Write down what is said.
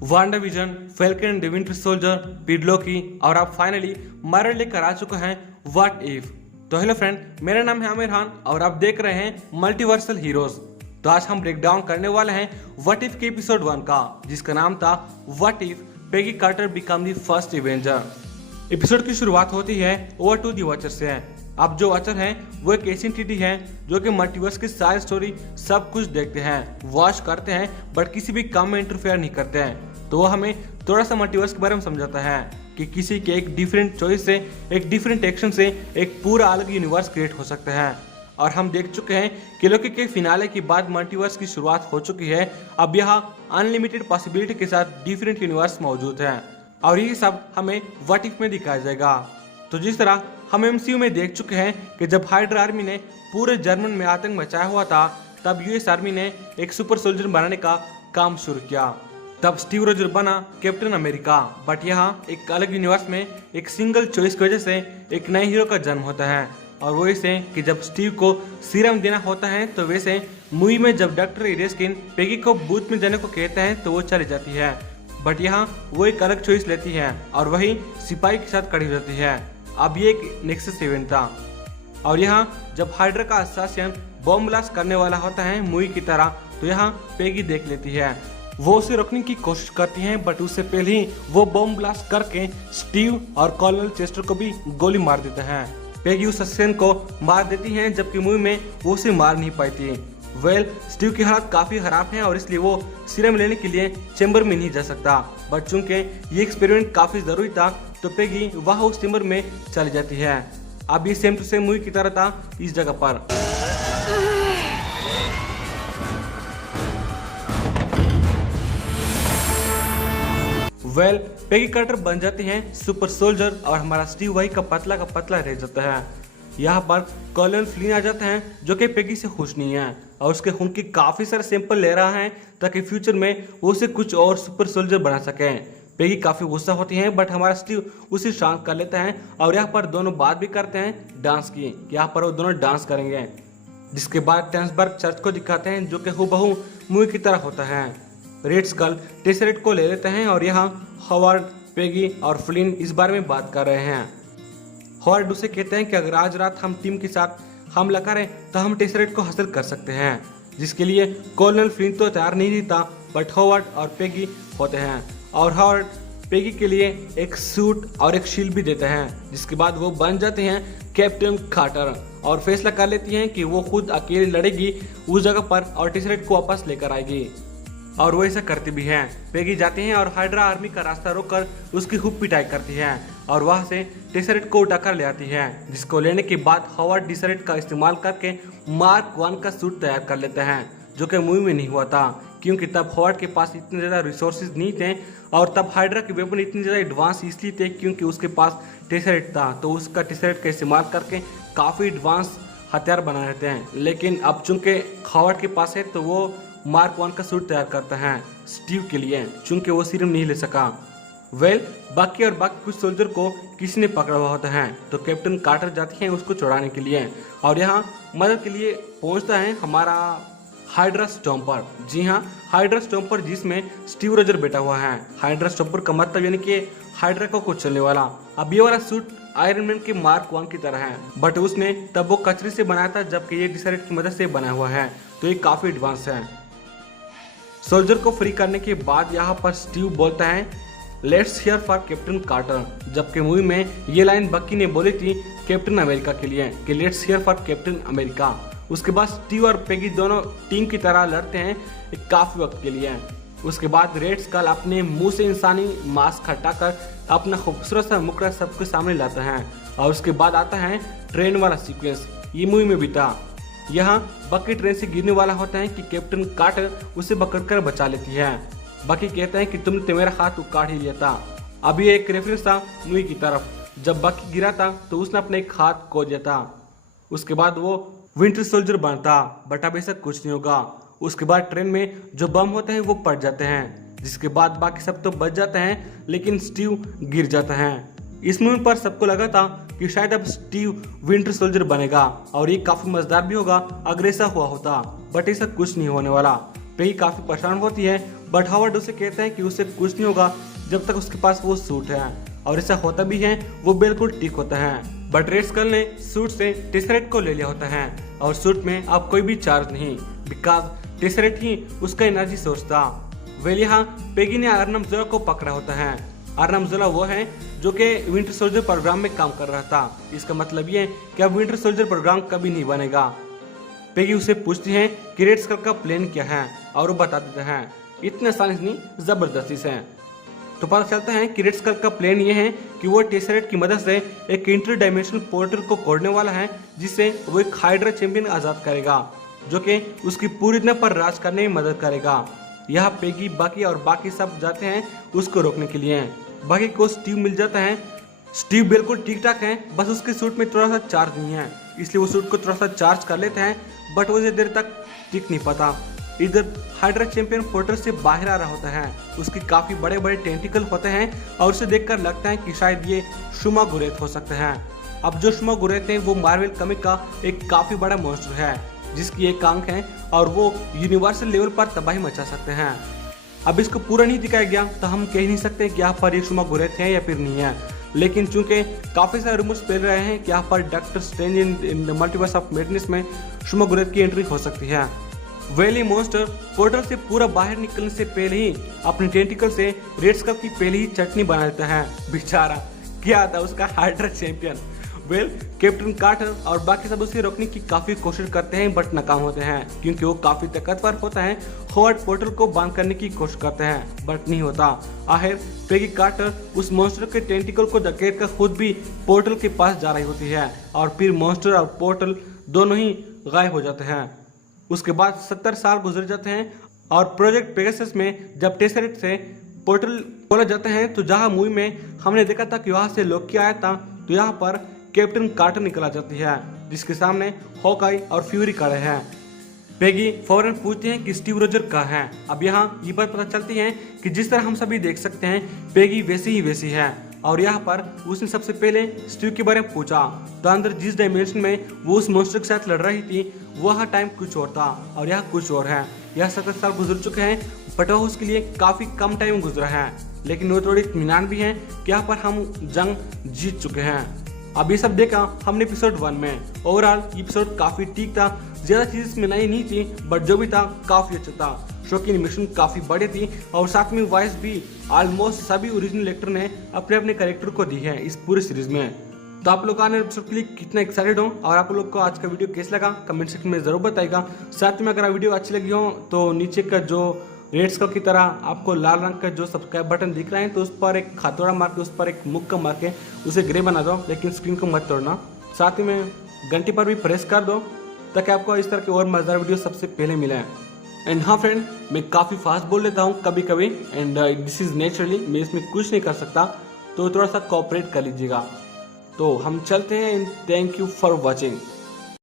Wanda vision, Falcon and the Winter Soldier, पिडलोकी और आप फाइनली मार्वल लेकर आ चुका है व्हाट इफ। तो हेलो फ्रेंड, मेरा नाम है आमिर खान और आप देख रहे हैं मल्टीवर्सल हीरोज। तो आज हम ब्रेक डाउन करने वाले हैं व्हाट इफ के एपिसोड 1 का, जिसका नाम था what if Peggy Carter become the first avenger. Episode की शुरुआत होती है ओवर टू दी वॉचर से। अब जो वॉचर है वो एक ऐसी एंटिटी है जो कि मल्टीवर्स की सारी स्टोरी सब कुछ देखते हैं, वॉच करते हैं, बट किसी भी काम में इंटरफेयर नहीं करते हैं। तो वो हमें थोड़ा सा मल्टीवर्स के बारे में समझाता है कि किसी के एक डिफरेंट चॉइस से, एक डिफरेंट एक्शन से एक पूरा अलग यूनिवर्स क्रिएट हो सकता है। और हम देख चुके हैं कि लोकी के फिनाले के बाद मल्टीवर्स की शुरुआत हो चुकी है। अब यहाँ अनलिमिटेड पॉसिबिलिटी के साथ डिफरेंट यूनिवर्स मौजूद है और ये सब हमें व्हाट इफ में दिखाया जाएगा। तो जिस तरह हम एमसीयू में देख चुके हैं कि जब हाइड्रा आर्मी ने पूरे जर्मन में आतंक मचाया हुआ था, तब यूएस आर्मी ने एक सुपर सोल्जर बनाने का काम शुरू किया। तब स्टीव रोजर बना कैप्टन अमेरिका। बट यहाँ एक अलग यूनिवर्स में एक सिंगल चॉइस की वजह से एक नए हीरो का जन्म होता है, और वो ऐसे कि जब स्टीव को सीरम देना होता है तो वैसे मूवी में जब डॉक्टर इरेस्किन पेगी को बूथ में जाने को कहते हैं तो वो चली जाती है। बट यहाँ वो एक अलग चॉइस लेती है और वही सिपाही के साथ खड़ी हो जाती है। अब ये एक नेक्सस इवेंट था और यहाँ जब हाइड्रा का असासिन बॉम्ब ब्लास्ट करने वाला होता है मूवी की तरह, तो यहाँ पेगी देख लेती है। वो उसे रोकने की कोशिश करती हैं, बट उससे पहले ही वो बॉम्ब ब्लास्ट करके स्टीव और कॉलोनल चेस्टर को भी गोली मार देते हैं। पेगी उस असासिन को मार देती हैं, जबकि मूवी में वो उसे मार नहीं पाती। स्टीव की हालत काफी खराब है और इसलिए वो सीरम लेने के लिए चेंबर में नहीं जा सकता। बट चूंकि ये एक्सपेरिमेंट काफी जरूरी था तो पेगी वह उस चेंबर में चली जाती है। अब ये सेम टू सेम मूवी की तरह था इस जगह पर। पेगी कार्टर बन जाती हैं सुपर सोल्जर और हमारा स्टीव वही का पतला रह जाता है। यहाँ पर कॉलोनल फ्लिन आ जाते हैं जो कि पेगी से खुश नहीं है और उसके खून की काफी सारे सैंपल ले रहा है ताकि फ्यूचर में वो उसे कुछ और सुपर सोल्जर बना सके। पेगी काफी गुस्सा होती है, बट हमारा स्टीव उसे शांत कर लेता है और यहाँ पर दोनों बात भी करते हैं डांस की। यहाँ पर वो दोनों डांस करेंगे, जिसके बाद टेंसबर्ग चर्च को दिखाते हैं जो कि हूबहू मूवी की तरह होता है। रेड स्कल टेसरेट को ले लेते हैं और यहाँ हॉवर्ड, पेगी और फ्लिन इस बारे में बात कर रहे हैं। हॉवर्ड उसे कहते हैं कि अगर आज रात हम टीम के साथ हमला करें तो हम टेसरेट को हासिल कर सकते हैं, जिसके लिए कॉलोनल फ्लिन तो तैयार नहीं था, बट हॉवर्ड और पेगी होते हैं। और हॉवर्ड पेगी के लिए एक सूट और एक शील्ड भी देते हैं, जिसके बाद वो बन जाते हैं कैप्टन कार्टर और फैसला कर लेती हैं कि वो खुद अकेले लड़ेगी उस जगह पर और टेसरेट को वापस लेकर आएगी। और वो ऐसा करती भी हैं। पेगी जाती हैं और हाइड्रा आर्मी का रास्ता रोककर उसकी खूब पिटाई करती है और वहां से टेसरेट को उठाकर ले आती है, जिसको लेने के बाद हॉवर्ड टेसरेट का इस्तेमाल करके मार्क 1 का सूट तैयार कर लेते हैं, जो कि मूवी में नहीं हुआ था क्योंकि तब हॉवर्ड के पास इतने ज़्यादा रिसोर्सेज नहीं थे और तब हाइड्रा के वेपन इतने ज़्यादा एडवांस इसलिए थे क्योंकि उसके पास टेसरेट था, तो उसका टेसरेट का इस्तेमाल करके काफ़ी एडवांस हथियार बना लेते हैं। लेकिन अब चूंकि हॉवर्ड के पास है तो वो मार्क 1 का सूट तैयार करता है स्टीव के लिए, चूंकि वो सीरम नहीं ले सका। बाकी कुछ सोल्जर को किसी ने पकड़ा हुआ होता है, तो कैप्टन कार्टर जाती हैं उसको छुड़ाने के लिए और यहाँ मदद के लिए पहुंचता है हमारा हाइड्रा स्टॉम्पर। जी हाँ, हाइड्रा स्टॉम्पर, जिसमें स्टीव रोजर बैठा हुआ है। हाइड्रा स्टॉम्पर का मतलब यानी कि हाइड्रा को कुचलने वाला। अब ये वाला सूट आयरन मैन के मार्क 1 की तरह है, बट उसने तब वो कचरे से बनाया था, जबकि ये टेसरेट की मदद से बना हुआ है, तो ये काफी एडवांस है। सोल्जर को फ्री करने के बाद यहाँ पर स्टीव बोलता है let's hear for captain Carter, जबकि मूवी में ये लाइन बक्की ने बोली थी कैप्टन अमेरिका के लिए कि let's hear for captain America. उसके बाद स्टीव और पेगी दोनों टीम की तरह लड़ते हैं एक काफी वक्त के लिए। उसके बाद रेड स्कल अपने मुंह से इंसानी मास्क हटाकर अपना खूबसूरत सा मुखड़ा सबके सामने लाता है और उसके बाद आता है ट्रेन वाला सीक्वेंस। ये मूवी में भी था। यहाँ बकी ट्रेन से गिरने वाला होता है कि कैप्टन कार्टर उसे पकड़कर बचा लेती है। बकी कहता है कि तुमने तो मेरा हाथ उकाड़ ही लिया था। अभी एक रेफरेंस था मूवी की तरफ, जब बकी गिरा था तो उसने अपने एक हाथ खो दिया था। उसके बाद वो विंटर सोल्जर बनता, बट अब ऐसा कुछ नहीं होगा। उसके बाद ट्रेन में जो बम होते हैं वो पड़ जाते हैं, जिसके बाद बाकी सब तो बच जाते हैं, लेकिन स्टीव गिर जाता है। इस मूवी पर सबको लगा था कि शायद अब स्टीव विंटर सोल्जर बनेगा और ये काफी मजेदार भी होगा अगर ऐसा हुआ होता, बट ऐसा कुछ नहीं होने वाला। पेगी काफी परेशान होती है बट हावर्ड उसे कहते हैं कि उसे कुछ नहीं होगा जब तक उसके पास वो सूट है, और ऐसा होता भी है, वो बिल्कुल ठीक होता है। बट रेड स्कल ने सूट से टेसरेट को ले लिया होता है और सूट में अब कोई भी चार्ज नहीं, बिकॉज टेसरेट ही उसका एनर्जी सोर्स था। वेल यहाँ पेगी ने अर्नम जोला को पकड़ा होता है। अर्नम जोला वो है जो कि विंटर सोल्जर प्रोग्राम में काम कर रहा था। इसका मतलब ये कि अब विंटर सोल्जर प्रोग्राम कभी नहीं बनेगा। पेगी उसे पूछती है कि रेड स्कल का प्लान क्या है और वो बता देते हैं, इतने आसानी से नहीं, जबरदस्ती से। तो पता चलता है कि रेड स्कल का प्लान ये है कि वो टेसरेट की मदद से एक इंटर डायमेंशनल पोर्टल को खोलने वाला है, जिससे वो एक हाइड्रा चैंपियन आजाद करेगा जो कि उसकी पूरी दुनिया पर राज करने में मदद करेगा। यहाँ पेगी, बाकी और बाकी सब जाते हैं उसको रोकने के लिए। बाकी को स्टीव मिल जाता है। स्टीव बिल्कुल ठीक ठाक है, बस उसके सूट में थोड़ा सा चार्ज नहीं है, इसलिए वो सूट को थोड़ा सा चार्ज कर लेते हैं, बट वो देर तक टिक नहीं पाता। इधर हाइड्रा चैंपियन पोर्टल से बाहर आ रहा होता है, उसके काफी बड़े बड़े टेंटिकल होते हैं और उसे देखकर लगता है कि शायद ये शुमा गुरेथ हो सकते हैं। अब जो शुमा गुरेथ है वो मार्वल कॉमिक का एक काफी बड़ा मॉन्स्टर है, जिसकी एक आंख है और वो यूनिवर्सल लेवल पर तबाही मचा सकते हैं। अब इसको पूरा नहीं दिखाया गया तो हम कह नहीं सकते कि यहाँ पर ये शुमा गुरेथ है या फिर नहीं है, लेकिन चूंकि काफी सारे रूमर्स फैल रहे हैं कि यहाँ पर doctor strange in the multiverse of madness में शुमा गुरेथ की एंट्री हो सकती है। वेली मॉन्स्टर पोर्टल से पूरा बाहर निकलने से पहले ही अपने टेंटिकल से रेड स्कल की पहले ही चटनी बना देता है। बेचारा क्या था उसका Hydra champion. Well captain Carter और बाकी सब उसे रोकने की काफी कोशिश करते हैं, बट नाकाम होते हैं क्योंकि वो काफी ताकतवर होता है। हॉवर्ड पोर्टल को बंद करने की कोशिश करते हैं, बट नहीं होता। आखिर पेगी कार्टर उस मॉन्स्टर के टेंटिकल को धकेल कर खुद भी पोर्टल के पास जा रही होती है और फिर मॉन्स्टर और पोर्टल दोनों ही गायब हो जाते हैं। उसके बाद 70 साल गुजर जाते हैं और प्रोजेक्ट पेगासस में जब टेसरेट से पोर्टल खोला जाता है, तो जहां मूवी में हमने देखा था कि वहां से लोकी आया था, तो यहाँ पर कैप्टन कार्टर निकला जाती है, जिसके सामने हॉकाई और फ्यूरी खड़े हैं। पेगी फौरन पूछती हैं कि स्टीव रोजर कहाँ है। अब यहाँ ये बात पता चलती है कि जिस तरह हम सभी देख सकते हैं पेगी वैसी है, और यहाँ पर उसने सबसे पहले स्टीव के बारे में पूछा। तो अंदर जिस डायमेंशन में वो उस मॉन्स्टर के साथ लड़ रही थी वह टाइम कुछ और था और यहाँ कुछ और है। यह 70 साल गुजर चुके हैं, बट वह उसके लिए काफी कम टाइम गुजरा है, लेकिन वो थोड़ी इत्मीनान भी है कि यहाँ पर हम जंग जीत चुके हैं। अब ये सब देखा हमने एपिसोड 1 में। ओवरऑल एपिसोड काफी ठीक था, ज्यादा चीजें इसमें नई नहीं थी, बट जो भी था काफी अच्छा था। शो की एनिमेशन काफी बड़ी थी और साथ में वॉइस भी ऑलमोस्ट सभी ओरिजिनल एक्टर ने अपने अपने कैरेक्टर को दी है इस पूरी सीरीज में। तो आप लोग आने एपिसोड के लिए कितना एक्साइटेड हो और आप लोग को आज का वीडियो कैसा लगा कमेंट सेक्शन में जरूर बताइएगा। साथ में अगर वीडियो अच्छी लगी हो तो नीचे का जो रेड स्कल की तरह आपको लाल रंग का जो सब्सक्राइब बटन दिख रहा है, तो उस पर एक हथौड़ा मार के, उस पर एक मुक्का मार के उसे ग्रे बना दो, लेकिन स्क्रीन को मत तोड़ना। साथ ही में घंटी पर भी प्रेस कर दो ताकि आपको इस तरह के और मजेदार वीडियो सबसे पहले मिले। एंड हाँ फ्रेंड, मैं काफ़ी फास्ट बोल लेता हूँ कभी कभी, एंड दिस इज़ नेचुरली, मैं इसमें कुछ नहीं कर सकता, तो थोड़ा सा कोऑपरेट कर लीजिएगा। तो हम चलते हैं, and thank you for watching.